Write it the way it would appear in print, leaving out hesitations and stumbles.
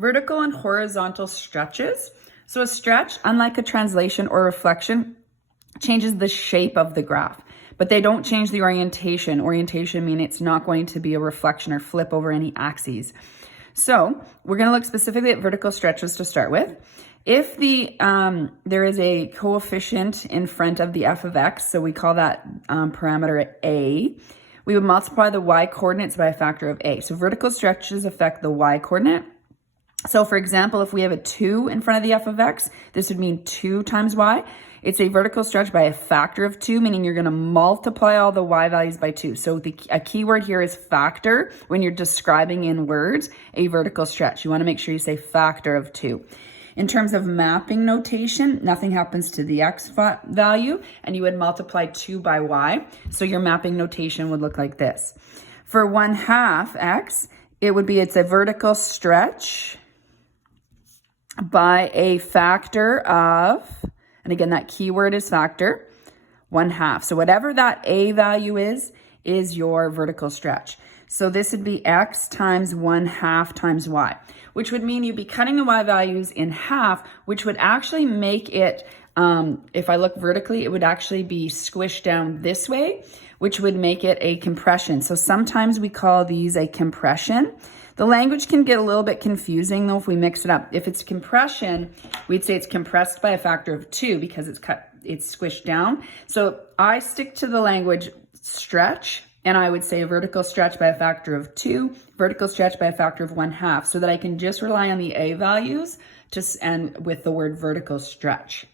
Vertical and horizontal stretches. So a stretch, unlike a translation or reflection, changes the shape of the graph, but they don't change the orientation. Orientation means it's not going to be a reflection or flip over any axes. So we're going to look specifically at vertical stretches to start with. If there is a coefficient in front of the f of x, so we call that parameter a, we would multiply the y coordinates by a factor of a. So vertical stretches affect the y coordinate. So for example, if we have a 2 in front of the f of x, this would mean 2 times y. It's a vertical stretch by a factor of 2, meaning you're going to multiply all the y values by 2. So a key word here is factor when you're describing in words a vertical stretch. You want to make sure you say factor of 2. In terms of mapping notation, nothing happens to the x value, and you would multiply 2 by y. So your mapping notation would look like this. For 1/2 x, it's a vertical stretch by a factor of, and again, that keyword is factor, 1/2. So whatever that a value is your vertical stretch. So this would be x times 1/2 times y, which would mean you'd be cutting the y values in half, which would actually make it, if I look vertically, it would actually be squished down this way, which would make it a compression. So sometimes we call these a compression. The language can get a little bit confusing though if we mix it up. If it's compression, we'd say it's compressed by a factor of 2 because it's squished down. So I stick to the language stretch, and I would say a vertical stretch by a factor of 2, vertical stretch by a factor of 1/2, so that I can just rely on the a values and with the word vertical stretch.